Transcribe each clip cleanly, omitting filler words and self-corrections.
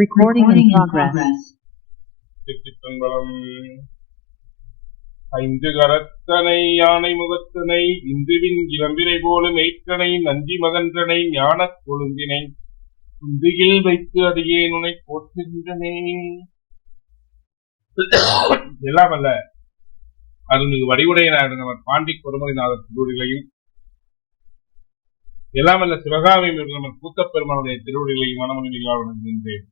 Recording in progress. Chitrambalam. ஐந்து கரத்தனை யானை முகத்தனை இந்துவின் இளம்பிரை போல மெய்த்தனை நந்தி மகன்றனை ஞானக் கொழுந்தினை குந்தியில் வைத்து அதையே நுனை போற்றுகின்றனே. எல்லாம் அல்ல அருள்மிகு வடிவுடையனார் பாண்டி கொடுமலைநாதர் திருவடிகளையும் எல்லாம் அல்ல சிவகாமி நமது கூத்தப்பெருமானுடைய திருவடிகளையும் மனமொழிகளால் வணங்குகின்றேன்.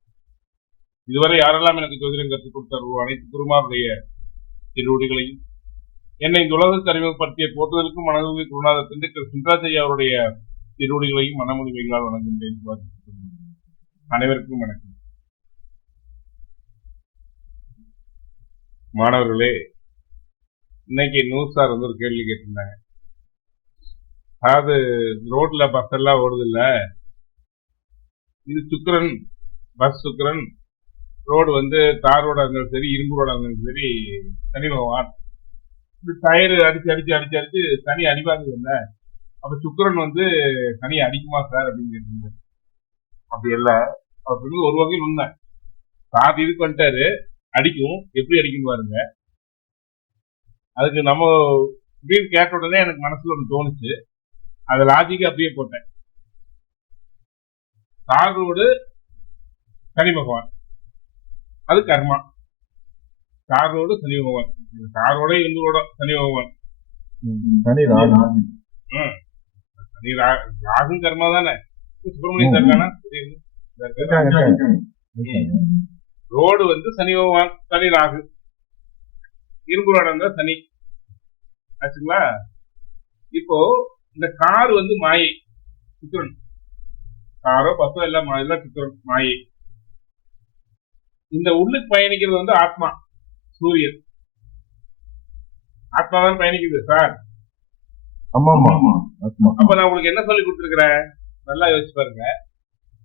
இதுவரை யாரெல்லாம் எனக்கு ஜோதிடம் கற்றுக் கொடுத்தார்களோ அனைத்து குருமாருடைய திருவடிகளையும் என்னை இந்த உலகத்துக்கு அறிமுகப்படுத்திய போற்றுதலுக்கும் மனதுக்கு குருநாதர் திண்டுக்கல் சிந்தராஜையா அவருடைய திருவடிகளையும் மனமொழிகளால் வணங்குகின்றேன். அனைவருக்கும் வணக்கம். மாணவர்களே, இன்னைக்கு நியூஸ் சார் வந்து ஒரு கேள்வி கேட்டிருந்தாங்க. அதாவது ரோட்ல பஸ் எல்லாம் ஓடுது இல்ல, இது சுக்கரன் பஸ் சுக்கரன் ரோடு வந்து தார் ரோடா இருந்தாலும் சரி இரும்பு ரோடா இருந்தாலும் சரி சனி பகவான் டயரு அடிச்சு அடிச்சு அடிச்சு அடிச்சு சனி அடிவாங்க இல்ல, அப்ப சுக்கரன் வந்து சனி அடிக்குமா சார் அப்படின்னு கேட்டீங்க. அப்படி இல்ல, அப்படின்னு ஒரு வகையில் உண்மை. சார் இது பண்ணிட்டாரு, அடிக்கும். எப்படி அடிக்கும் பாருங்க. அதுக்கு நம்ம இப்படின்னு கேட்ட உடனே எனக்கு மனசுல ஒன்று தோணுச்சு. அதை லாஜிக்கா அப்படியே போட்டேன். தார் ரோடு சனி பகவான், அது கர்மா. தார் ரோடு சனி பகவான், தார் ரோட இரும்பு ரோட சனி பகவான், சனி ராகும் கர்மா தானே. சுப்பிரமணியம் இருக்கானா? ரோடு வந்து சனி பகவான், சனி ராகு, இரும்பு ரோட இருந்தா சனி ஆச்சுங்களா. இப்போ இந்த கார் வந்து மாயை, சுக்கிரன். காரோ பஸ்ஸோ எல்லாம் சுக்கிரன் மாயை. இந்த உள்ளுக்கு பயணிக்கிறது வந்து ஆத்மா, சூரியன். ஆத்மா தான் பயணிக்குது சார். அப்ப நான் உங்களுக்கு என்ன சொல்லி கொடுத்துருக்கிறேன், நல்லா யோசிச்சு பாருங்க.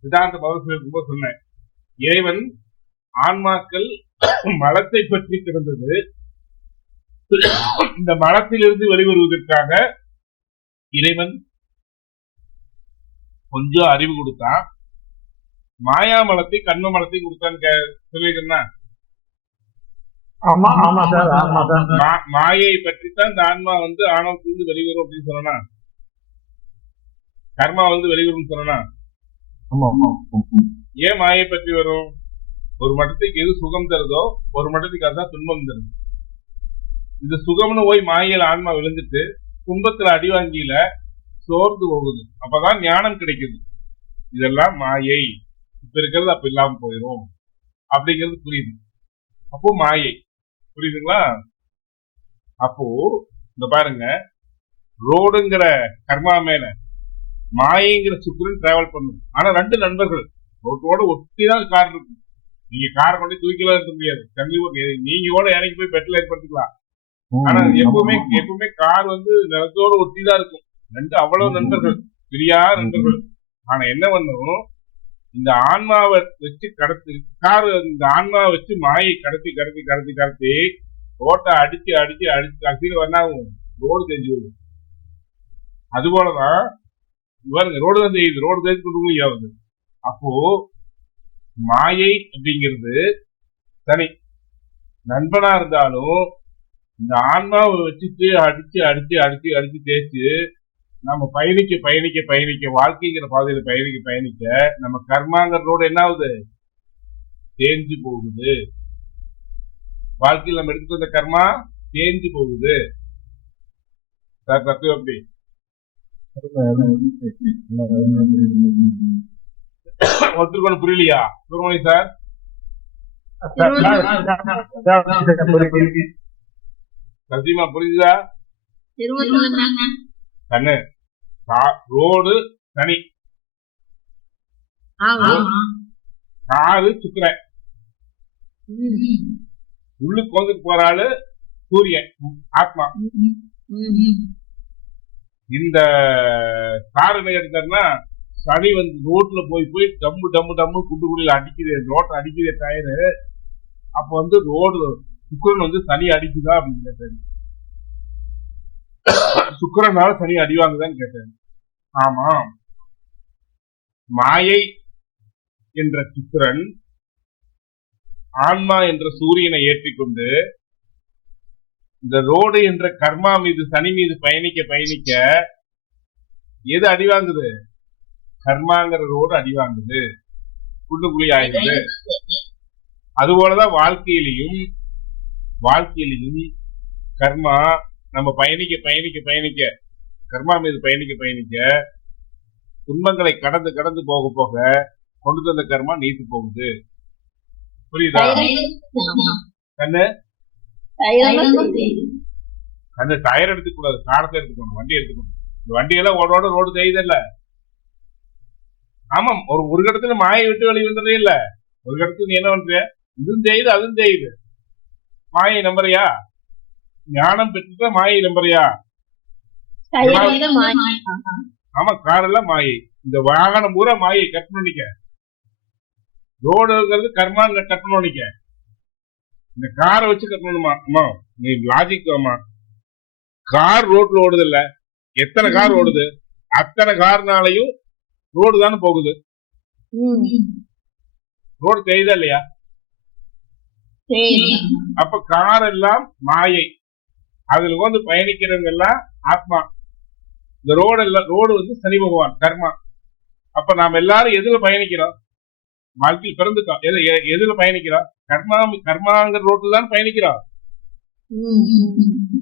சித்தாந்த பகவத் சொன்னேன், இறைவன் ஆன்மாக்கள் மலத்தை பற்றி கிடந்தது. இந்த மலத்திலிருந்து வெளிவருவதற்காக இறைவன் கொஞ்சம் அறிவு கொடுத்தான். மாயா மலத்தை கண்ம மலத்தை கொடுத்தான்னு சொல்லிக்கிறேன்னா, மாயை பற்றித்தான் இந்த ஆன்மா வந்து ஆணவத்திலிருந்து வெளிவரும் அப்படின்னு சொன்னா, கர்மா வந்து வெளிவரும் சொன்னா, ஏன் மாயை பற்றி வரும்? ஒரு மட்டத்துக்கு எது சுகம் தருதோ ஒரு மட்டத்துக்கு அதுதான் துன்பம் தருது. இது சுகம்னு போய் மாயையில ஆன்மா விழுந்துட்டு துன்பத்துல அடிவாங்கியில சோர்ந்து போகுது. அப்பதான் ஞானம் கிடைக்குது. இதெல்லாம் மாயை, இப்ப இருக்கிறது அப்ப இல்லாம போயிடும் அப்படிங்கிறது புரியுது. அப்போ மாயை புரியுதுங்களா? அப்போ இந்த பாருங்க, ரோடுங்கிற கர்மா மேல மாயைங்கிற சுக்கரன் டிராவல் பண்ணும். ஆனா ரெண்டு நண்பர்கள், ரோட்டோட ஒட்டிதான் கார் இருக்கும். நீங்க காரை கொண்டு தூக்கிலாம் இருக்க முடியாது. கண்டிப்பா நீங்க கூட இறங்கி போய் பெட்ரோல் ஏற்படுத்திக்கலாம். ஆனா எப்பவுமே கார் வந்து நிலத்தோட ஒட்டிதான் இருக்கும். ரெண்டு அவ்வளவு நண்பர்கள், பிரியா நண்பர்கள். ஆனா என்ன பண்ணும், இந்த ஆன்மாவை வச்சு கடத்து கார், இந்த ஆன்மாவை வச்சு மாயை கடத்தி கடத்தி கடத்தி கடத்தி ரோட்டை அடிச்சு அடிச்சு அடிச்சு கடைசியில் வந்தாகும் ரோடு தெரிஞ்சு வரும். அது போலதான் இவருங்க ரோடு தான் தெரியுது, ரோடு தெரிஞ்சு கொண்டு ஆகுது. அப்போ மாயை அப்படிங்கிறது சனி நண்பனா இருந்தாலும் இந்த ஆன்மாவை வச்சுட்டு அடிச்சு அடிச்சு அடிச்சு அடிச்சு தேய்ச்சு நம்ம பயணிக்க பயணிக்க பயணிக்க வாழ்க்கைங்கிற பாதையில பயணிக்க பயணிக்க நம்ம கர்மாங்கிற ரோடு என்ன ஆகுது, தேஞ்சு போகுது. வாழ்க்கையில் நம்ம எடுத்துட்டு வந்த கர்மா தேஞ்சு போகுது. சார் தத்துவம் அப்படி ஒருத்தருக்கு ஒண்ணு புரியலையா சுப்பிரமணியம் சார்? சத்தியமா புரியுதா கண்ணு? ரோடு சனி, காரு சுக்கிரன், உள்ளுக்கு வந்துட்டு போறாளு சூரியன் ஆத்மா. இந்த கார் என்ன எடுத்தாருன்னா, சனி வந்து ரோட்ல போய் போய் டம்மு டம்மு டம்மு குண்டு குடியில அடிக்குது, ரோட்டை அடிக்குது டயரு. அப்ப வந்து ரோடு சுக்கிரன் வந்து சனி அடிக்குதா அப்படின்னு கேட்டாரு. சுக்கிரனால சனி அடிவாங்குதான்னு கேட்டாரு. ஆமா, மாயை என்ற சுக்கிரன் ஆன்மா என்ற சூரியனை ஏற்றிக்கொண்டு இந்த ரோடு என்ற கர்மா மீது சனி மீது பயணிக்க பயணிக்க எது அடி வாங்குது? கர்மாங்கிற ரோடு அடி வாங்குது, குண்டுக்குழி ஆயிடுது. அதுபோலதான் வாழ்க்கையிலையும் கர்மா நம்ம பயணிக்க பயணிக்க பயணிக்க கர்மா மீது பயணிக்க பயணிக்க துன்பங்களை கடந்து கடந்து போக போக கொண்டு வந்த கர்மா நீத்து போகுது. புரியுதா கண்ணு? அந்த டயர் எடுத்துக்கூடாது, காரத்தை எடுத்துக்கணும், வண்டி எடுத்துக்கணும். இந்த வண்டியெல்லாம் ஓடோட ரோடு செய்யுதில்ல. ஆமாம், ஒரு இடத்துல மாயை விட்டு வெளியே வந்ததே இல்ல. ஒரு இடத்துல நீ என்ன பண்ற? இதுவும் செய்யுது அதுவும் செய்யுது. மாயை நம்புறியா? ஞானம் பெற்றுட்ட மாயை நம்புறியா? ஆமா, காரெல்லாம் மாயை. இந்த வாகனம் பூரா மாயை. கட் பண்ணிக்க. ரோடுங்கிறது கர்மா கட் பண்ணிக்க. இந்த காரை வச்சு கட் பண்ணுமா? அம்மா நீ லாஜிக். ஆமா, கார் ரோட்ல ஓடுது இல்ல, எத்தனை கார் ஓடுது? அத்தனை கார்னாலையும் ரோடு தானே போகுது. ரோடு தெரியுதா இல்லையா? அப்ப கார் எல்லாம் மாயை, அதுல வந்து பயணிக்கிறவங்க எல்லாம் ஆத்மா. இந்த ரோடு வந்து சனி பகவான், கர்மா. அப்ப நாம எல்லாரும் எதுல பயணிக்கிறோம்? வாழ்க்கையில் பிறந்துட்டோம், எதுல பயணிக்கிறோம்? கர்மாங்கிற ரோட்ல தான் பயணிக்கிறோம்.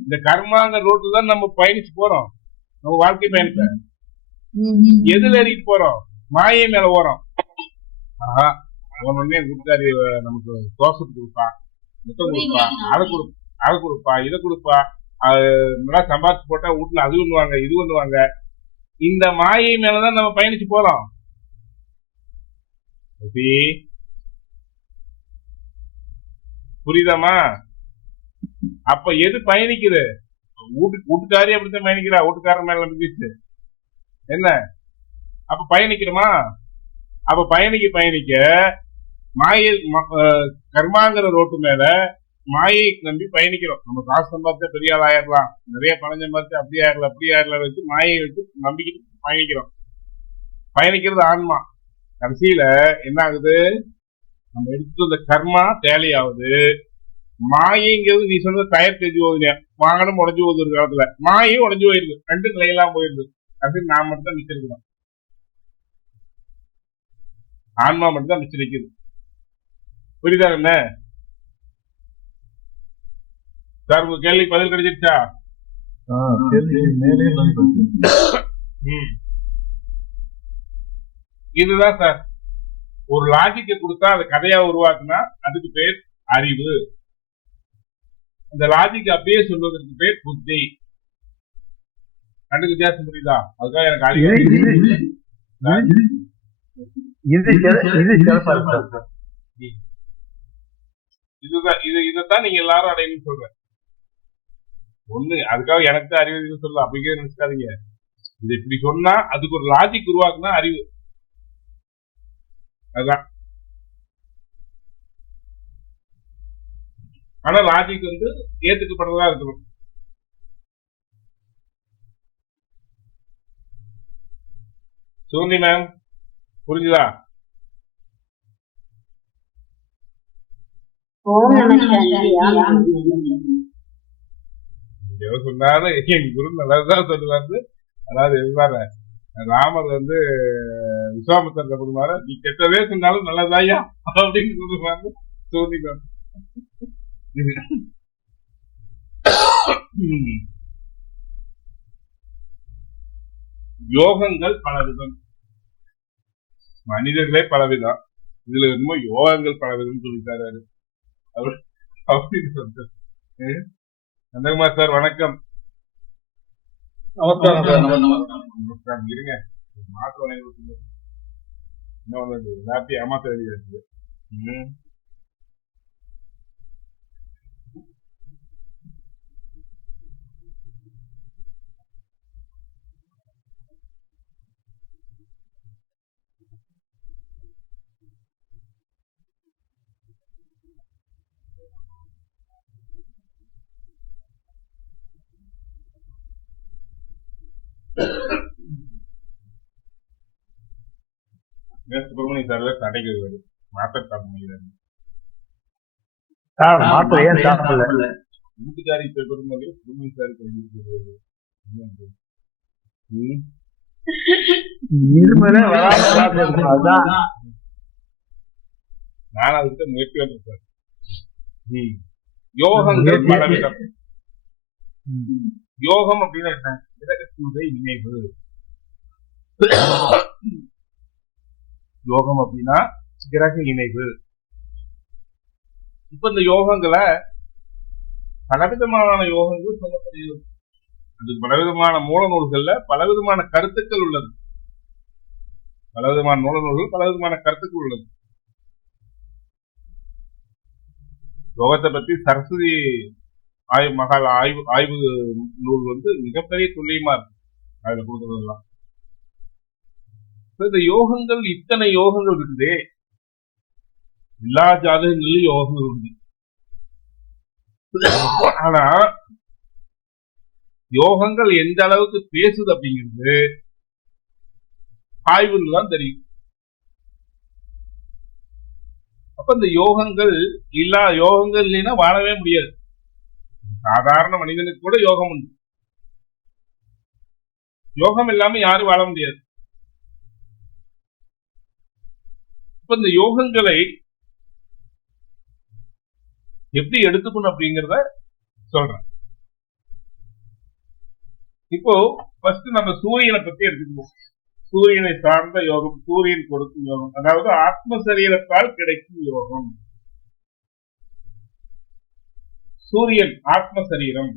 இந்த கர்மாங்கிற ரோட்ல தான் நம்ம பயணிச்சு போறோம். நம்ம வாழ்க்கை பயணத்தை எதுல ஏறிட்டு போறோம்? மாயை மேல ஓறோம். ஆஹா, அவன் உடனே கூட்டாரி நமக்கு தோசை கொடுப்பா, முத்தம் கொடுப்பா, அதை கொடுப்பா, இதை கொடுப்பா, நல்லா சம்பாதிச்சு போட்டா வீட்டுல அது பண்ணுவாங்க இது பண்ணுவாங்க. இந்த மாயை மேலதான் நம்ம பயணிச்சு போறோம். புரியுதாமா? அப்ப எது பயணிக்குது? வீட்டுக்காரி அப்படித்தான் பயணிக்கிறா, வீட்டுக்காரன் மேல நம்பிச்சு என்ன? அப்ப பயணிக்கிறோமா? அப்ப பயணிக்க மாயை, கர்மாங்கிற ரோட்டு மேல மாயை நம்பி பயணிக்கிறோம். நம்ம காசு சம்பாதிச்சா பெரிய ஆள் ஆயிரலாம், நிறைய பணம் சம்பாதிச்சா அப்படி ஆயிரலாம் வச்சு மாயை வச்சு நம்பிக்கிட்டு பயணிக்கிறோம். பயணிக்கிறது ஆன்மா. கடைசியில என்ன ஆகுது? நம்ம எடுத்து வந்த கர்மா தேலையாவது. மாயைங்கிறது நீ சொன்ன டயர் தெரிஞ்சு போகுது, வாகனம் உடஞ்சு போகுது. ஒரு காலத்துல மாயும் உடஞ்சு போயிருக்கு, ரெண்டு நிலையெல்லாம் போயிருக்கு. அது நான் மட்டும் தான் மிச்சிருக்கிறோம், ஆன்மா மட்டும் தான் மிச்சம் நிற்குது. புரியுதா என்ன சார்? உங்க கேள்வி பதில் கிடைச்சிருச்சா? இதுதான் சார், ஒரு லாஜிக்க கொடுத்தா அதை கதையா உருவாக்குனா அதுக்கு பேர் அறிவு. அந்த லாஜிக் அப்படியே சொல்வதற்கு பேர் புத்தி. ரெண்டு வித்தியாசம் புரியுதா? அதுக்காக எனக்கு அறிவு. இதைத்தான் நீங்க எல்லாரும் அடையணும்னு சொல்றேன். ஒண்ணு, அதுக்காக எனக்கு தான் அறிவு சொல்ல அப்படியே நினைச்சுக்காதீங்க. இது இப்படி சொன்னா அதுக்கு ஒரு லாஜிக் உருவாக்குனா அறிவு. அதான். ஆனா லாஜிக் வந்து ஏத்துக்கப்படுறதா இருக்கணும். சுகந்தி மேம் புரிஞ்சுதா? சொன்னாரு என் குரு நல்லதுதான் சொல்லுவாரு. அதாவது எதுவாரு ராமர் வந்து விஸ்வாமித்திர சொல்லுவாரு, நீ கெட்டதே சொன்னாலும் நல்லதாயா அப்படின்னு சொல்லுவாரு. சுகந்தி மேம் யோகங்கள் பலவிதம், மனிதர்களே பலவிதம், இதுல என்னமோ யோகங்கள் பலவிதம் சொல்லிட்டாரு அப்படின்னு சொல்றாரு. நந்தகுமார் சார் வணக்கம். நமஸ்காரம். இருங்க, மாற்ற என்ன வந்தது? எல்லாத்தையும் ஏமாத்த வேண்டியது இருக்குது. சுப்பிரமணிய சார் கடைக்கு மாற்ற முடியாது. சார் மாத்திரை ஏன் சாப்பிடல? வீட்டுக்காரி பேப்பர் மாதிரி புதுமை சார் கைது. இருமலே வராம சாப்பிடணும். அதுதான் நான் அதுக்கிட்ட முயற்சி பண்றேன் சார். யோகங்கள் பலவிதம். யோகம் அப்படின்னா என்ன? கிரகத்தினுடைய இணைவு. யோகம் அப்படின்னா கிரக இணைவு. இப்ப இந்த யோகங்களை பலவிதமான யோகங்கள் சொல்லப்படுகிறது. அது பலவிதமான மூல நூல்கள்ல பலவிதமான கருத்துக்கள் உள்ளது. பலவிதமான மூல நூல்கள் பலவிதமான கருத்துக்கள் உள்ளது. யோகத்தை பத்தி சரஸ்வதி மகால் ஆய்வு நூல் மிகப்பெரிய துல்லியமா இருக்கு. அதுல கொடுக்கறதெல்லாம் இந்த யோகங்கள், இத்தனை யோகங்கள் இருக்குதே, எல்லா ஜாதகங்களிலும் யோகங்கள் உண்டு. ஆனா யோகங்கள் எந்த அளவுக்கு பேசுது அப்படிங்கிறது ஆய்வுல தான் தெரியும். அப்ப இந்த யோகங்கள் இல்லைன்னா வாழவே முடியாது. சாதாரண மனிதனுக்கு கூட யோகம் உண்டு. யோகம் இல்லாம யாரும் வாழ முடியாது. இப்ப இந்த யோகங்களை எப்படி எடுத்துக்கணும் அப்படிங்கிறத சொல்றேன். இப்போ ஃபர்ஸ்ட் நம்ம சூரியனை பத்தி எடுத்துக்குவோம். சூரியனை சார்ந்த யோகம், சூரியன் கொடுக்கும் யோகம், அதாவது ஆத்ம சரீரத்தால் கிடைக்கும் யோகம். சூரியன் ஆத்ம சரீரம்.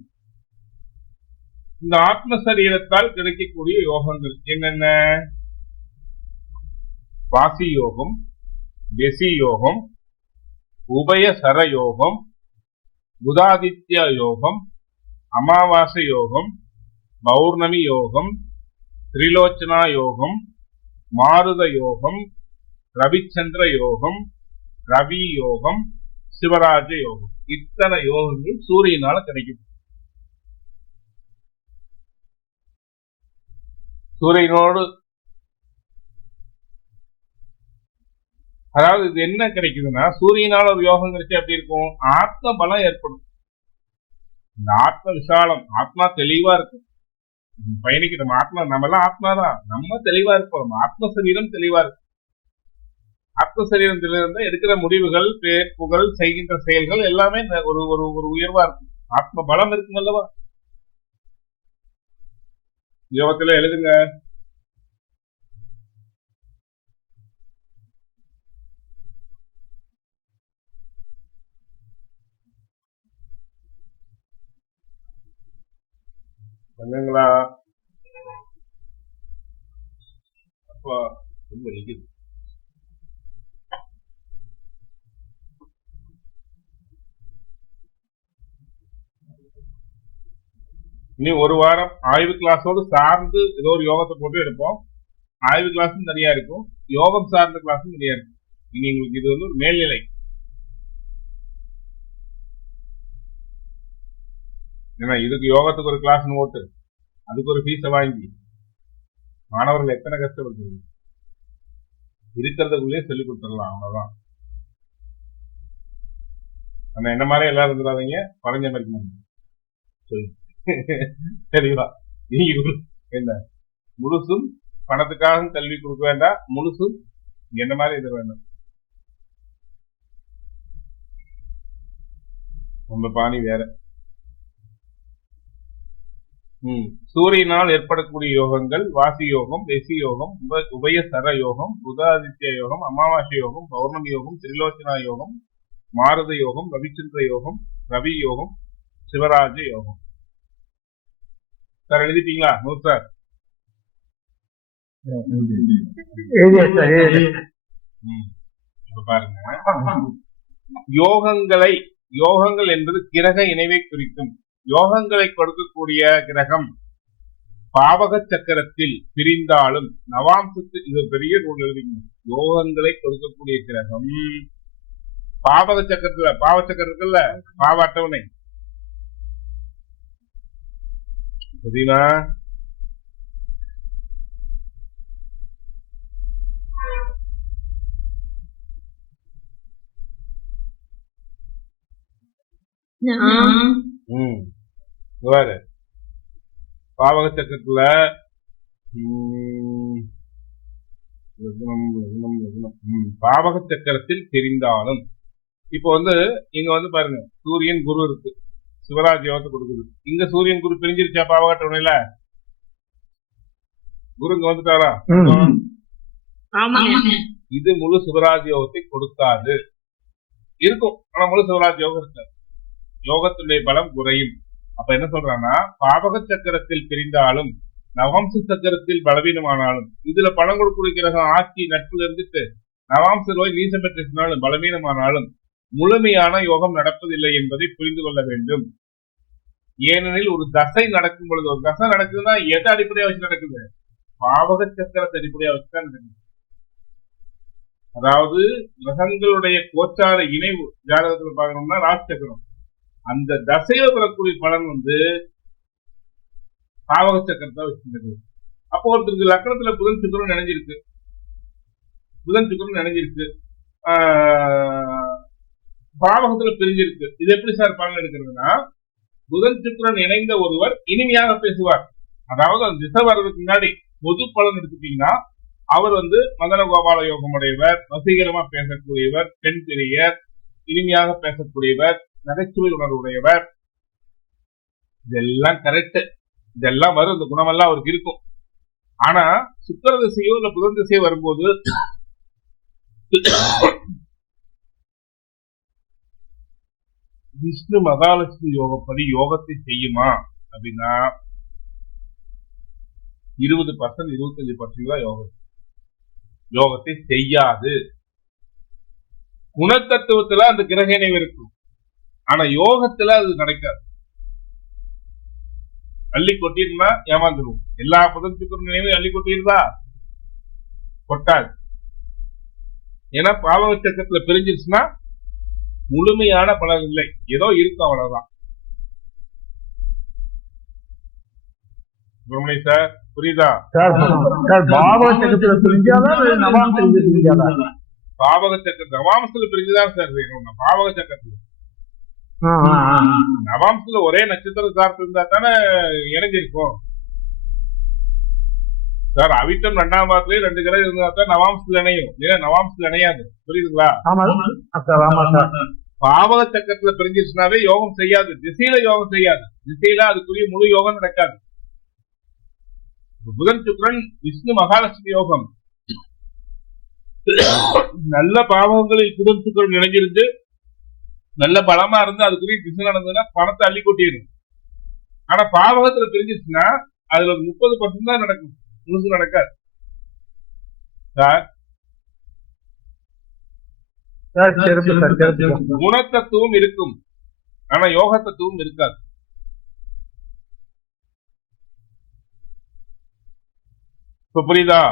இந்த ஆத்ம சரீரத்தால் கிடைக்கக்கூடிய யோகங்கள் என்னென்ன? வாசி யோகம், வெசி யோகம், உபய சர யோகம், புதாதித்ய யோகம், அமாவாசை யோகம், பௌர்ணமி யோகம், திரிலோச்சனா யோகம், மாருத யோகம், ரவிச்சந்திர யோகம், ரவி யோகம், சிவராஜ யோகம். இத்தனை யோகங்கள் சூரியனால கிடைக்கும். சூரியனோடு அதாவது இது என்ன கிடைக்குதுன்னா, சூரியனால ஒரு யோகம் கிடைச்சு எப்படி இருக்கும்? ஆத்ம பலம் ஏற்படும். இந்த ஆத்ம விசாலம், ஆத்மா தெளிவா இருக்கும். பயணிக்கிற ஆத்மா, நம்ம எல்லாம் ஆத்மாதான், நம்ம தெளிவா இருப்போம். ஆத்ம சரீரம் தெளிவா இருக்கும். ஆத்ம சரீரத்தில இருந்தா எடுக்கிற முடிவுகள், பேர் புகழ், செய்கின்ற செயல்கள் எல்லாமே ஒரு ஒரு ஒரு உயர்வா இருக்கும். ஆத்ம பலம் இருக்கும் அல்லவா? யோகத்துல எழுதுங்க. பண்ணுங்களா? அப்பா ரொம்ப வலிக்குது. இனி ஒரு வாரம் ஆய்வு கிளாஸோடு சார்ந்து ஏதோ ஒரு யோகத்தை போட்டு எடுப்போம். ஆய்வு கிளாஸும் தனியா இருக்கும், யோகம் சார்ந்த கிளாஸும் தனியா இருக்கும். இனி உங்களுக்கு இது ஒரு மேல்நிலை. ஏன்னா இதுக்கு யோகத்துக்கு ஒரு கிளாஸ் ஓட்டு, அதுக்கு ஒரு ஃபீஸை வாங்கி மாணவர்கள் எத்தனை கஷ்டப்படுறது. இருக்கிறதுக்குள்ளேயே சொல்லிக் கொடுத்துடலாம், அவ்வளவுதான். நம்ம என்ன மாதிரி எல்லாரும் இருந்துடாதீங்க, பழஞ்ச மாதிரி சொல்லு. தெரியவா? நீங்க என்ன முழுசும் பணத்துக்காக கல்வி கொடுக்க வேண்டாம், முழுசும் என்ன மாதிரி இது வேண்டாம். நம்ம பாணி வேற. சூரியனால் ஏற்படக்கூடிய யோகங்கள் வாசி யோகம், வெசி யோகம், உபய சர யோகம், புதாதித்ய யோகம், அமாவாசை யோகம், பௌர்ணமி யோகம், திரிலோச்சனா யோகம், மாருத யோகம், ரவிச்சந்திர யோகம், ரவி யோகம், சிவராஜ யோகம். சார் எழுதிட்டீங்களா? நூறு சார் பாருங்க. யோகங்கள் என்பது கிரக இணைவை குறிக்கும். யோகங்களை கொடுக்கக்கூடிய கிரகம் பாவக சக்கரத்தில் பிரிந்தாலும் நவாம்சத்தில், இது பெரிய நூல் எழுதிங்க. யோகங்களை கொடுக்கக்கூடிய கிரகம் பாவக சக்கரத்துல, பாவ சக்கரத்துல பாவ அட்டவணை சரிங்களா? பாரு பாவக சக்கரத்துல பாவக சக்கரத்தில் தெரிந்தாலும் இப்ப இங்க பாருங்க சூரியன் குரு இருக்கு, சிவராஜ் யோகத்தை கொடுக்குது. இங்க சூரியன் குரு பிரிஞ்சிருச்சா பாவகட்டவனையில? குரு இங்க வந்துட்டாரா? இது முழு சிவராஜ் யோகத்தை கொடுக்காது. இருக்கும், ஆனா முழு சிவராஜ் யோகம் இருக்காது. யோகத்துடைய பலம் குறையும். அப்ப என்ன சொல்றாங்கன்னா, பாவக சக்கரத்தில் பிரிந்தாலும் நவாம்ச சக்கரத்தில் பலவீனமானாலும், இதுல பலம் கொடுக்கக்கூடிய கிரகம் ஆட்சி நட்புல இருந்துட்டு நவாம்ச நோய் நீசம் பெற்றிருந்தாலும் பலவீனமானாலும் முழுமையான யோகம் நடப்பதில்லை என்பதை புரிந்து கொள்ள வேண்டும். ஏனெனில் ஒரு தசை நடக்கும் பொழுது, ஒரு தசை நடக்குதுன்னா எதை அடிப்படையா வச்சு நடக்குது? பாவக சக்கரத்தை அடிப்படையா வச்சுதான் நடக்குது. அதாவது கிரகங்களுடைய கோச்சார இணைவு ஜாதகத்துல பாக்கணும்னா ராசி சக்கரம், அந்த தசையில வரக்கூடிய பலன் பாவக சக்கரத்தை வச்சிருந்தது. அப்போ ஒருத்தருக்கு லக்னத்துல புதன் சுக்கிரன் நினைஞ்சிருக்கு, பாவகத்துல பிரிஞ்சிருக்கு. இது எப்படி சார் பலன் எடுக்கிறதுனா, புதன் சுக்கிரன் இணைந்த ஒருவர் இனிமையாக பேசுவார். அதாவது அந்த திசை வர்றதுக்கு முன்னாடி பொது பலன் எடுத்துட்டீங்கன்னா, அவர் மதன கோபால யோகம் உடையவர், வசீகரமா பேசக்கூடியவர், பெண் பிரியர், இனிமையாக பேசக்கூடியவர், நகைச்சுவை உணர்வுடையவர். இதெல்லாம் கரெக்ட், இதெல்லாம் வரும், இந்த குணமெல்லாம் அவருக்கு இருக்கும். ஆனா சுக்கிர திசையோ இல்ல புதன் திசையோ வரும்போது விஷ்ணு மகாலட்சுமி யோகப்படி யோகத்தை செய்யுமா அப்படின்னா 20% 25% தான் யோகத்தை செய்யாது. குணத்தத்துவத்துல அந்த கிரக இணைவு இருக்கும், ஆனா யோகத்துல அது நடக்காது. அள்ளி கொட்டிருந்தா ஏமாந்துடும். எல்லா புதன் சுக்கிரன் நினைவும் அள்ளி கொட்டிருந்தா கொட்டாது. ஏன்னா பாவக சக்கரத்துல பிரிஞ்சிருச்சுன்னா முழுமையான பலன் இல்லை, ஏதோ இருக்கும், அவ்வளவுதான். சுப்பிரமணிய சார் புரியுதா? பாவக சக்கரத்துல பிரிஞ்சாதான் பாவக சக்கர நவாம்சத்துல பிரிஞ்சுதான் சார் வேணும். பாவக சக்கரத்துல நவாம்சத்துல ஒரே நட்சத்திர சார்பு இருந்தா தானே இணைஞ்சிருக்கும் சார். அவிட்டம் 2ஆம் பாதத்திலேயே 2 கிரகம் இருந்தா தான் நவாம்சத்துல இணையும், இல்ல நவாம்சத்துல இணையாது. புரியுதுங்களா? பாவக சக்கரத்துல பிரிஞ்சிருச்சுனாவே யோகம் செய்யாது, திசையில யோகம் செய்யாது. திசையில அதுக்குரிய முழு யோகம் நடக்காது. புதன் சுக்கிரன் விஷ்ணு மகாலட்சுமி யோகம், நல்ல பாவகங்களில் புதன் சுக்கிரன் இணைஞ்சிருந்து நல்ல பலமா இருந்து அதுக்குரிய திசை நடந்ததுன்னா பணத்தை அள்ளி கொட்டிடும். ஆனா பாவகத்துல பிரிஞ்சிருச்சுன்னா அதுல 30% தான் நடக்கும், முழுசு நடக்காது சார். குணத்தத்துவம் இருக்கும், ஆனா யோக தத்துவம் இருக்காது. இப்ப புரியுதா?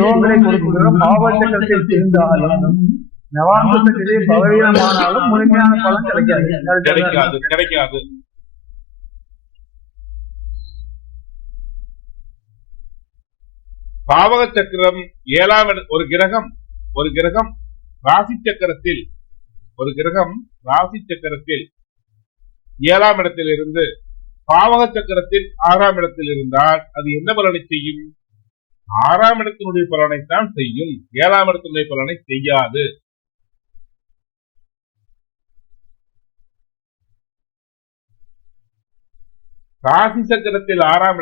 யோகங்களை கொடுக்கிற பாவச்சக்கரத்தில் இருந்தாலும் நவாம்சத்திலே பலவீனமானாலும் முழுமையான பலன் கிடைக்காது. பாவக சக்கரம் 7ஆம் ஒரு கிரகம் ராசி சக்கரத்தில் 7ஆம் இடத்தில் இருந்து பாவக சக்கரத்தில் 6ஆம் இடத்தில் இருந்தால் அது என்ன பலனை செய்யும்? 6ஆம் இடத்தினுடைய பலனைத்தான் செய்யும், 7ஆம் இடத்தினுடைய பலனை செய்யாது. ராசி சக்கரத்தில் 7ஆம்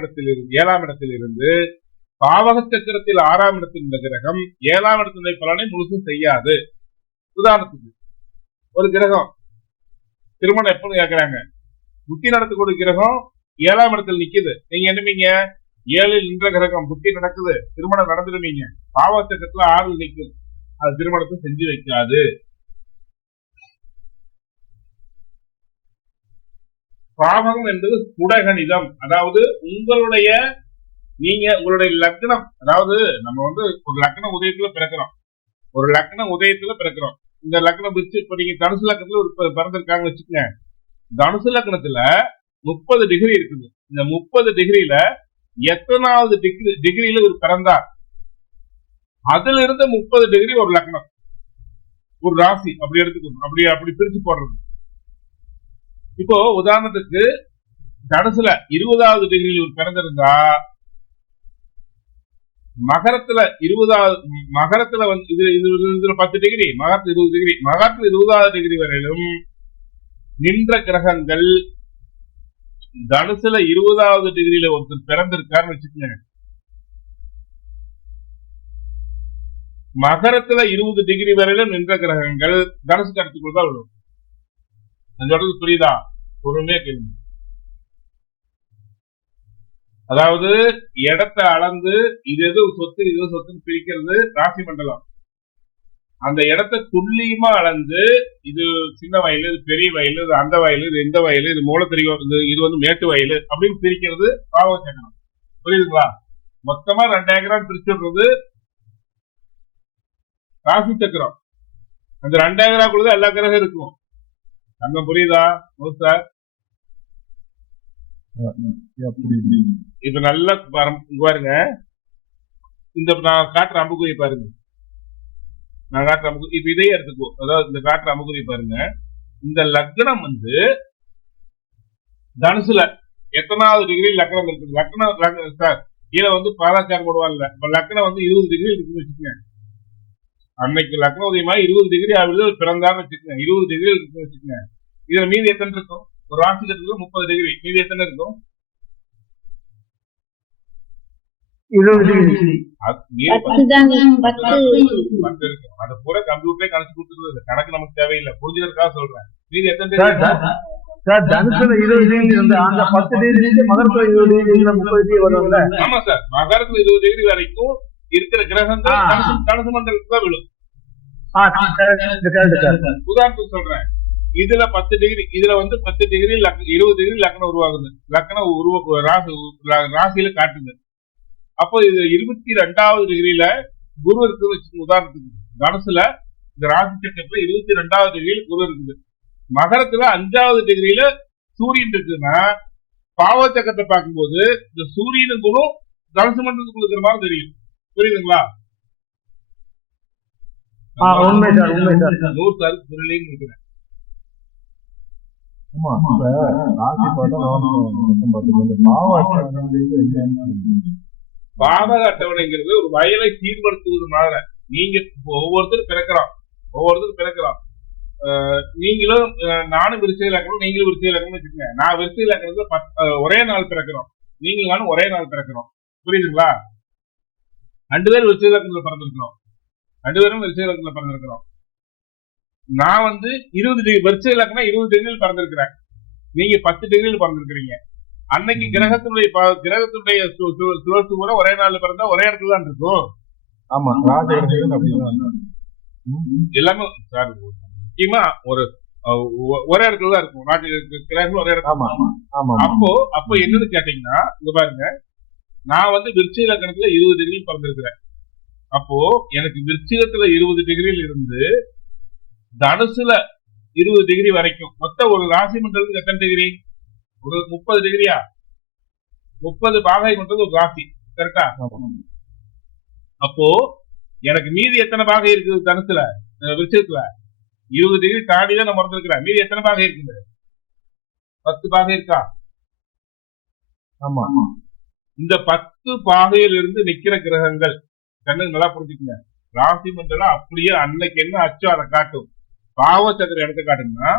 இடத்தில் இருந்து பாவக சக்கரத்தில் 6ஆம் இடத்தில் இந்த கிரகம் 7ஆம் இடத்தினுடைய பலனை முழுசும் செய்யாது. உதாரணத்துக்கு ஒரு கிரகம் திருமணம் எப்பன்னு கேட்கிறாங்க, புத்தி நடத்தக்கூடிய கிரகம் 7ஆம் இடத்தில் நிக்குது. நீங்க என்னமீங்க 7இல் நின்ற கிரகம் புத்தி நடக்குது, திருமணம் நடந்துடுவீங்க. பாவக சக்கரத்துல 6 நிற்கும், அது திருமணத்தை செஞ்சு வைக்காது. பாவகம் என்பது குடகணிதம். அதாவது உங்களுடைய லக்னம், அதாவது நம்ம ஒரு லக்ன உதயத்துல பிறக்கிறோம். இந்த லக்னம் பிரிச்சு இப்ப நீங்க தனுசு லக்னத்துல ஒரு பிறந்திருக்காங்கன்னு வச்சுக்கோங்க. தனுசு லக்னத்துல 30 டிகிரி இருக்குது. இந்த 30 டிகிரியில எத்தனாவது டிகிரியில ஒரு பிறந்தார், அதுல இருந்து 30 டிகிரி ஒரு லக்னம். ஒரு ராசி அப்படி எடுத்துக்கணும். அப்படி பிரிச்சு போடுறது. இப்போ உதாரணத்துக்கு தனுசுல 20வது டிகிரியில் பிறந்திருந்தா மகரத்துல 20வது இதுல 10 டிகிரி, மகரத்துல 20 டிகிரி, மகரத்துல 20வது டிகிரி வரையிலும் நின்ற கிரகங்கள் தனுசுல 20வது டிகிரியில ஒருத்தர் பிறந்திருக்காருன்னு வச்சுக்கோங்க. மகரத்துல 20 டிகிரி வரையிலும் நின்ற கிரகங்கள் தனுசு கருத்துக்குள் தான் விடும். நான் சொல்றது புரியுதா? பொறுமையா கேள்வி. அதாவது இடத்தை அளந்து இது எது சொத்து இது சொத்துன்னு பிரிக்கிறது ராசி மண்டலம். அந்த இடத்தை துல்லியமா அளந்து இது சின்ன வயலு, இது பெரிய வயலு, இது அந்த வயலு, இது இந்த வயலு, இது மூலத்தெரியும், இது வந்து மேட்டு வயலு அப்படின்னு பிரிக்கிறது பாவ சக்கரம். புரியுதுங்களா? மொத்தமா 2 ஏக்கரான்னு பிரிச்சுடுறது ராசி சக்கரம். அந்த 2 ஏக்கராக்குள்ளதான் எல்லா கிரகம் இருக்கும். அங்க புரியுதா சார்? இப்ப நல்லா பாருங்க. இந்த நான் காட்டுற அம்புக்குறி பாருங்க. நான் காட்டுற அம்புக்குறி இப்ப இதே எடுத்துக்கோ. அதாவது இந்த காட்டுற அம்புக்குறி பாருங்க. இந்த லக்னம் வந்து தனுசுல எத்தனாவது டிகிரி லக்னம் இருக்குது? லக்னம் சார் கீழே வந்து பாதாச்சாரம் போடுவாங்கல்ல. இப்ப லக்னம் வந்து 20 டிகிரி இருக்குன்னு வச்சுக்கோங்க. அன்னைக்கு லக்ன உதயமா 20 டிகிரி ஆகுது பிறந்தான்னு வச்சுக்கோங்க. 20 டிகிரி இருக்குன்னு வச்சுக்கோங்க. இதுல மீதி எத்தனை இருக்கும்? ஒரு ராசி கட்டத்துல 30 டிகிரி. மீதி எத்தனை இருக்கும்? 20 டிகிரி. அது பூரா கம்ப்யூட்டரே கணக்கு கொடுத்துருது. கணக்கு நமக்கு தேவையில்லை. புரிஞ்சுக்கிறதுக்காக சொல்றேன். மீதி எத்தனை டிகிரி? தனுசுல 20 டிகிரி இருந்து அந்த 10 டிகிரி மகரத்துல 20 டிகிரி 30 டிகிரி வரும்ல. ஆமா சார், மகரத்துல 20 டிகிரி வரைக்கும் இருக்கிற கிரகம் தனுசு மண்டலத்துக்கு தான் விழும். உதாரணத்துக்கு சொல்றேன். இதுல 10 டிகிரி, இதுல வந்து 10 டிகிரி 20 டிகிரி லக்னம் உருவாகுது. லக்னம் ராசியில காட்டுது. அப்போ இது 22வது டிகிரியில குரு இருக்குது வச்சு உதாரணத்துக்கு. தனுசுல இந்த ராசி சக்கரத்துல 22வது டிகிரியில குரு இருக்குது. மகரத்துல 5வது டிகிரியில சூரியன் இருக்குன்னா பாவ சக்கரத்தை பார்க்கும்போது இந்த சூரியனும் குரு தனுசு மண்டலத்துக்கு இருக்கிற மாதிரி தெரியும். புரியுதுங்களா? உண்மை சார், உண்மை சார். 100% புரியலன்னு இருக்கிறேன். பாவக அட்டவணைங்கிறது ஒரு வயலை சீர்படுத்துவது மாதிரி. நீங்க ஒவ்வொருத்தரும் பிறக்கிறோம். நீங்களும் நானும் விருச்சிக லக்னம், நீங்களும் விருச்சிக லக்னம் வச்சுக்கோங்க. நான் விருச்சிக லக்னத்துல ஒரே நாள் பிறக்கிறோம். நீங்களும் நானும் ஒரே நாள் பிறக்கிறோம். புரியுதுங்களா? 2 பேரும் விருச்சிக லக்னத்துல பிறந்திருக்கிறோம். 2 பேரும் விருச்சிக லக்னத்துல பிறந்திருக்கிறோம். நான் வந்து 20 டிகிரி விருச்சிக லக்னம் 20 டிகிரியில் பிறந்திருக்கிறேன். நீங்க 10 டிகிரியில் பிறந்திருக்கிறீங்க. அன்னைக்கு கிரகத்தினுடைய சுழற்சி கூட ஒரே நாள்ல பிறந்தா ஒரே இடத்துல தான் இருக்கும். ஆமா, எல்லாமே சார் முக்கியமா ஒரே இடத்துல தான் இருக்கும். கிரகம் ஒரே இடத்துல. அப்போ என்னன்னு கேட்டீங்கன்னா, இங்க பாருங்க, நான் வந்து விருச்சிக லக்னத்துல 20 டிகிரி பிறந்திருக்கிறேன். அப்போ எனக்கு விருச்சிகத்துல 20 டிகிரியில் இருந்து தனுசுல 20 டிகிரி வரைக்கும் மொத்தம் ஒரு ராசி மண்டலத்துக்கு எத்தனை டிகிரி? ஒரு 30 டிகிரியா? 30 பாகை கொண்டது ஒரு ராசி. கரெக்டா? அப்போ எனக்கு மீதி எத்தனை பாகை இருக்குது தனுசுல? விருச்சிகத்துல 20 டிகிரி தாண்டிதான் நான் மறந்துருக்கிறேன். மீதி எத்தனை பாகை இருக்குது? 10 பாகை இருக்கா? ஆமா. இந்த 10 பாகையில் இருந்து நிக்கிற கிரகங்கள் கண்ணு நல்லா புரிஞ்சுக்கங்க. ராசி மண்டலம் அப்படியே அன்னைக்கு என்ன அச்சோ அதை காட்டும். பாவ சக்கர இடத்தை காட்டுங்கன்னா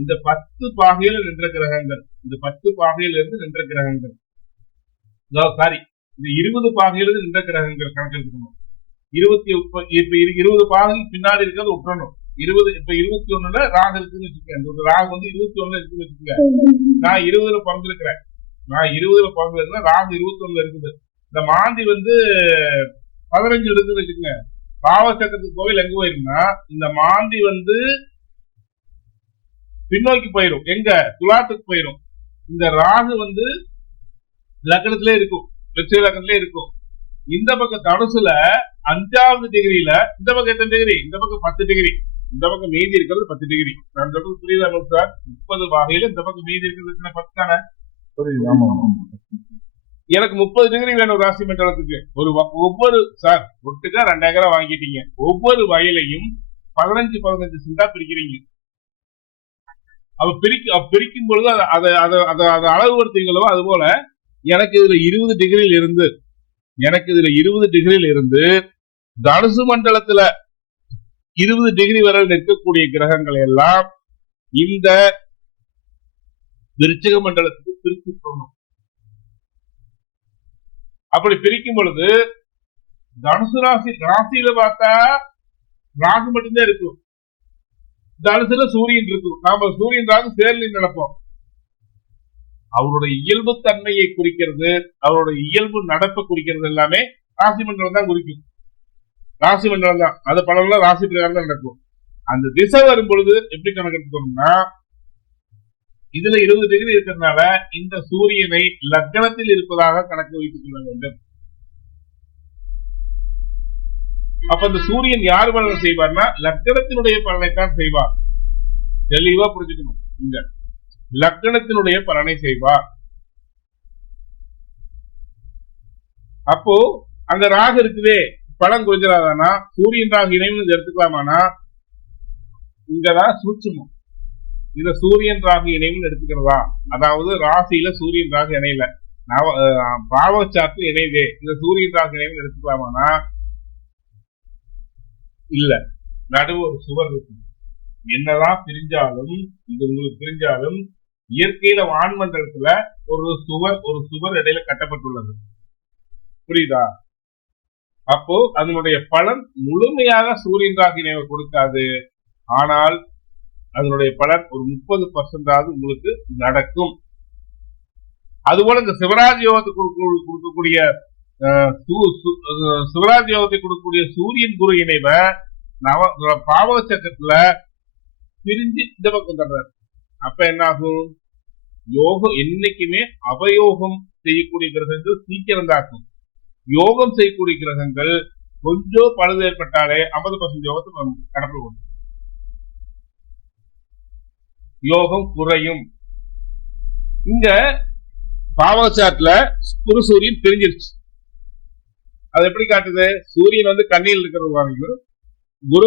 இந்த 10 பாகையில நின்ற கிரகங்கள், இந்த 10 பாகையில இருந்து நின்ற கிரகங்கள், சாரி இந்த 20 பாகையிலிருந்து நின்ற கிரகங்கள் கணக்கு எடுக்கணும். 20 பாகை பின்னாடி இருக்கிறது விட்டுறணும். 21ல ராகு இருக்குன்னு வச்சுக்கோங்க. ராகு வந்து 21ல இருக்குன்னு வச்சுக்கோங்க. நான் 20ல பிறந்திருக்கிறேன். ராகு 21ல இருக்குது. இந்த மாந்தி வந்து 15 இருக்குன்னு வச்சுக்கோங்க. பாவ சக்கரத்துக்கு கோவில் எங்க போயிருந்தா இந்த மாந்தி வந்து பின்னோக்கி போயிடும். எங்க? துலாத்துக்கு போயிடும். இந்த ராகு வந்து லக்னத்திலே இருக்கும், விருச்சிக லக்னத்திலே இருக்கும். இந்த பக்கம் தனுசுல 5வது டிகிரியில இந்த பக்கம் எத்தனை டிகிரி? இந்த பக்கம் 10 டிகிரி. இந்த பக்கம் மீதி இருக்கிறது 10 டிகிரி. நான் சொல்றது புரியுதா சார்? 30 வகையில இந்த பக்கம் மீதி இருக்கிறது 10 தானே? எனக்கு 30 டிகிரி வேணும் ராசி மண்டலத்துக்கு. ஒவ்வொரு சார் ஒட்டுக்கா 2 ஏக்கரா வாங்கிட்டீங்க. ஒவ்வொரு வயலையும் 15 சென்டா பிரிக்கிறீங்க. அப்ப பிரிக்கும் பொழுது அதை அளவுபடுத்தீங்களோ அது போல எனக்கு இதுல 20 டிகிரியில் இருந்து தனுசு மண்டலத்துல 20 டிகிரி வரை நிற்கக்கூடிய கிரகங்கள் எல்லாம் இந்த விருச்சிக மண்டலத்துக்கு பிரித்து போகணும். அப்படி பிரிக்கும் பொழுது தனுசு ராசியில பார்த்தா ராகு மட்டும்தான் இருக்கும், தனுசுல சூரியன் இருக்கும். நாம சூரியன் ராகு சேர்ந்து நடப்போம். அவருடைய இயல்பு தன்மையை குறிக்கிறது, அவருடைய இயல்பு நடப்பை குறிக்கிறது எல்லாமே ராசி மண்டலம் தான் குறிக்கும். ராசி மண்டலம் தான் அது பலன்ல ராசி பிரகாரம் தான் நடக்கும். அந்த திசை வரும் பொழுது எப்படி கணக்கெடுத்தோம்னா இதுல 20 டிகிரி இருக்கிறதுனால இந்த சூரியனை லக்னத்தில் இருப்பதாக கணக்கு வைத்துக் கொள்ள வேண்டும். அப்ப இந்த சூரியன் யார் பலனை செய்வார்னா லக்னத்தினுடைய பலனைத்தான் செய்வார். தெளிவா புரிஞ்சுக்கணும். இங்க லக்னத்தினுடைய பலனை செய்வார். அப்போ அங்க ராகு இருக்குதே பலன் குறிஞ்சிடாதானா சூரியன் ராகு இணைவு எடுத்துக்கலாமானா இங்கதான் சூட்சுமம். இத சூரியன் ராகு இணைவுன்னு எடுத்துக்கிறதா, அதாவது ராசியில சூரியன் ராகு இணையில பாவச்சாத்து இணைவே இந்த சூரியன் ராகு இணைவுன்னு எடுத்துக்கலாமானா இல்ல. நடுவு ஒரு சுவர் இருக்கும். என்னதான் பிரிஞ்சாலும் இது உங்களுக்கு பிரிஞ்சாலும் இயற்கையில வான்மண்டலத்துல ஒரு சுவர் இடையில கட்டப்பட்டுள்ளது. புரியுதா? அப்போ அதனுடைய பலன் முழுமையாக சூரியன் ராகு இணைவை கொடுக்காது. ஆனால் அதனுடைய பலன் ஒரு 30% உங்களுக்கு நடக்கும். அதுபோல இந்த சிவராஜ் யோகத்தை கொடுக்கக்கூடிய சிவராஜ் யோகத்தை கொடுக்கக்கூடிய சூரியன் குரு இணைவை பாவக சக்கரத்துல பிரிஞ்சு இந்த பக்கம் தர்றாரு. அப்ப என்ன ஆகும்? யோகம் என்னைக்குமே அபயோகம் செய்யக்கூடிய கிரகங்கள் சீக்கிரம் தாக்கும். யோகம் செய்யக்கூடிய கிரகங்கள் கொஞ்சம் பழுது ஏற்பட்டாலே 50% யோகத்தை கடப்படும். யோகம் குறையும். இங்க பாவச்சாட்டுல குரு சூரியன் பிரிஞ்சிருச்சு. அது எப்படி காட்டுது? சூரியன் கண்ணியில் இருக்கிற குரு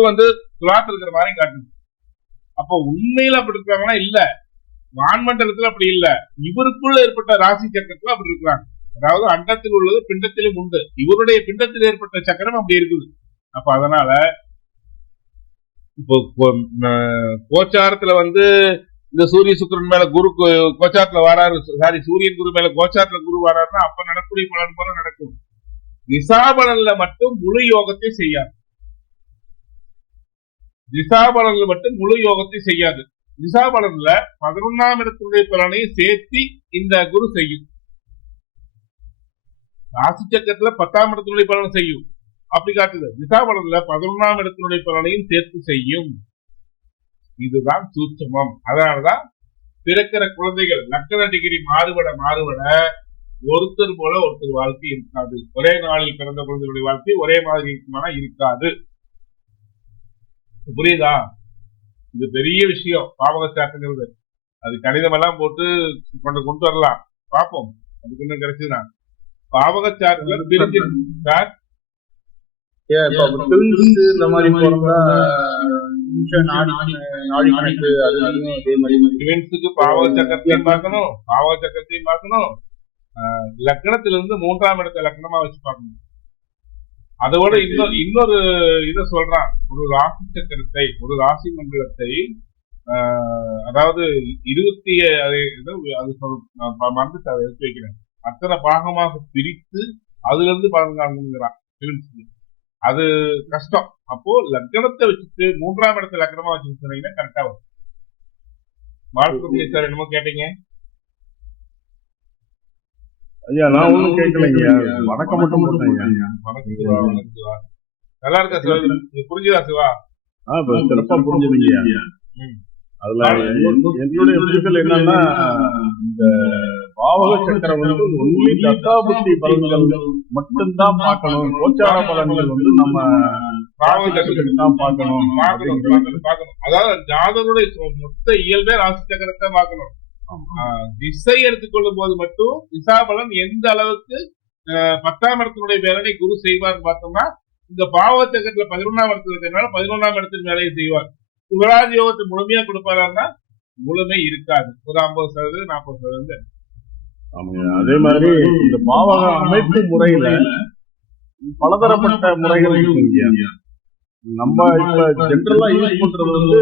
துலாத்துல இருக்கிற மாதிரி காட்டுது. அப்போ உண்மையில அப்படி இருக்காங்கன்னா இல்ல, வான்மண்டலத்துல அப்படி இல்ல, இவருக்குள்ள ஏற்பட்ட ராசி சக்கரத்துல அப்படி இருக்கிறாங்க. அதாவது அண்டத்தில் உள்ளது பிண்டத்திலும் உண்டு. இவருடைய பிண்டத்தில் ஏற்பட்ட சக்கரம் அப்படி இருக்குது. அப்ப அதனால இப்போ கோச்சாரத்துல இந்த சூரிய சுக்கிரன் மேல குரு கோச்சாரத்துல வராரு, சூரியன் குரு மேல கோச்சாரத்துல குரு வராருன்னா அப்ப நடக்கூடிய பலன் போல நடக்கும். திசாபலன்ல மட்டும் முழு யோகத்தை செய்யாது. திசாபலன்ல மட்டும் முழு யோகத்தை செய்யாது. திசாபலன்ல 11ஆம் இடத்தினுடைய பலனை சேர்த்து இந்த குரு செய்யும். ராசி சக்கரத்துல 10ஆம் இடத்தினுடைய பலனை செய்யும். அப்படி காட்டுது. திசாபலன்ல 11ஆம் இடத்தினுடைய பலனையும் சேர்த்து செய்யும். இதுதான் சூட்சமம். அதனாலதான் பிறக்கிற குழந்தைகள் லக்ன டிகிரி மாறுபட ஒருத்தர் போல ஒருத்தர் வாழ்க்கை இருக்காது. ஒரே நாளில் பிறந்த குழந்தைகளுடைய வாழ்க்கை ஒரே மாதிரி இருக்குமானா இருக்காது. புரியுதா? இது பெரிய விஷயம். பாவகச்சாட்டுங்கிறது அது கணிதம் எல்லாம் போட்டு கொண்டு வரலாம். பார்ப்போம். அதுக்கு இன்னும் கிடைச்சுதான் பாவகச்சாட்டுல பிரிஞ்சு சார் இந்த மாதிரி பாவக சக்கரத்தையும் பார்க்கணும், லக்னத்திலிருந்து 3ஆம் இடத்தை லக்னமா வச்சு பார்க்கணும். அதோட இன்னொரு இதை சொல்றான். ஒரு ராசி சக்கரத்தை, ஒரு ராசி மண்டலத்தை, அதாவது 20 மறந்துட்டு அதை எடுத்து வைக்கிறேன், அத்தனை பாகமாக பிரித்து அதுல இருந்து பலன் காணுங்கிறான். அது கஷ்டம். அப்போ லக்னத்தை வச்சுட்டு 3ஆம் இடத்தை லக்னமா வச்சு சொன்னீங்கன்னா கரெக்டா வரும். பாலசுப்ரமணியம் சார் என்னமோ கேட்டீங்க? ஐயா நான் ஒண்ணும் கேட்கலைங்க, வணக்கம் மட்டும் போட்டேங்க. நல்லா இருக்கா சிவா? புரிஞ்சுதா சிவா? சிறப்பா புரிஞ்சுதுங்க. அதுல என்னுடைய புரிதல் என்னன்னா, இந்த பாவக சக்கரம் ஒன்லி தசாபுத்தி பலன்கள் மட்டும்தான் பார்க்கணும். கோச்சார பலன்கள் நம்ம தான் பார்க்கணும். அதாவது ஜாதகனுடைய மொத்த இயல்பே ராசி சக்கரத்தை பார்க்கணும். திசை எடுத்துக்கொள்ளும் போது மட்டும் திசாபலன் எந்த அளவுக்கு 10ஆம் இடத்தினுடைய வேலனை குரு செய்வார்னு பார்த்தோம்னா இந்த பாவ சக்கரத்துல 11ஆம் இடத்துல இருக்கிறதுனால 11ஆம் இடத்தின் வேலையை செய்வார். சுகராஜ் யோகத்தை முழுமையா கொடுப்பாருன்னா முழுமை இருக்காது. ஒரு 50% 40%. அதே மாதிரி இந்த பாவக அமைப்பு முறையில பலதரப்பட்ட முறைகள் இருக்கு. நம்ம இப்ப ஜென்ரலா யூஸ் பண்றது வந்து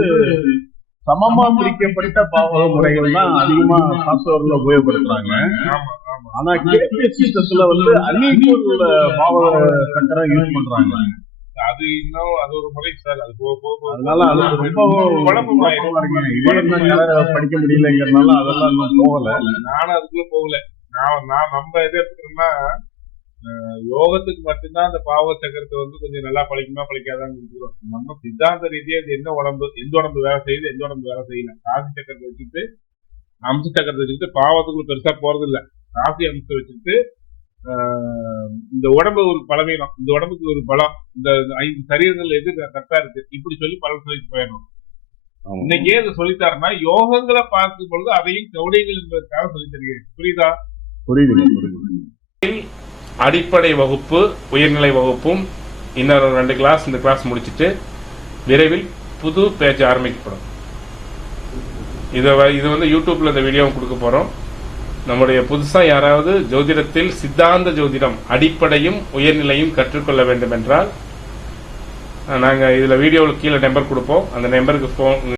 சமமா பிரிக்கப்பட்ட பாவக முறைகள் தான் அதிகமா சாஃப்ட்வேர்ல உபயோகப்படுத்துறாங்க. ஆனா கேபிஎஸ் சிஸ்டத்துல வந்து அன்ஈக்குவல் பாவக சக்கரம் யூஸ் பண்றாங்க. அது இன்னும் அது ஒரு முறை சார். அது அதனால அது ரொம்ப குழப்பமாயிருக்கும். படிக்க முடியலங்கிறதுனால அதெல்லாம் இன்னும் போகல. நானும் அதுக்குள்ள போகல. நான் நம்ம எது எடுத்துக்கிறோம்னா யோகத்துக்கு மட்டும்தான் அந்த பாவ சக்கரத்தை வந்து கொஞ்சம் நல்லா பழிக்குமா பழிக்காதான் இருக்கிறோம். நம்ம சித்தாந்த ரீதியா இது என்ன உடம்பு, எந்த உடம்பு வேலை செய்யுது, எந்த உடம்பு வேலை செய்யல. ராசி சக்கரத்தை வச்சுட்டு அம்ச சக்கரத்தை வச்சுட்டு பாவத்துக்குள்ள பெருசா போறது இல்ல. ராசி அம்சத்தை வச்சுட்டு இந்த உடம்பு ஒரு பலவீனம், இந்த உடம்புக்கு ஒரு பலம், இந்த 5 சரீரங்கள் எது கரெக்டா இருக்கு, இப்படி சொல்லி பலன் சொல்லிட்டு போயிடணும். இன்னைக்கு ஏன் இதை சொல்லித்தாருன்னா யோகங்களை பார்க்கும் பொழுது அதையும் கவுடியங்கள் என்பதற்காக சொல்லி தருகிறேன். புரியுதா? புரியுது. அடிப்படை வகுப்பு, உயர்நிலை வகுப்பும் இன்னொரு 2 கிளாஸ், இந்த கிளாஸ் முடிச்சுட்டு விரைவில் புது பேஜ் ஆரம்பிக்கப்படும். இது வந்து யூடியூப்ல இந்த வீடியோ கொடுக்க போறோம். நம்முடைய புதுசா யாராவது ஜோதிடத்தில் சித்தாந்த ஜோதிடம் அடிப்படையும் உயர்நிலையும் கற்றுக்கொள்ள வேண்டும் என்றால் நாங்க இதுல வீடியோவில் கீழே நம்பர் கொடுப்போம். அந்த நம்பருக்கு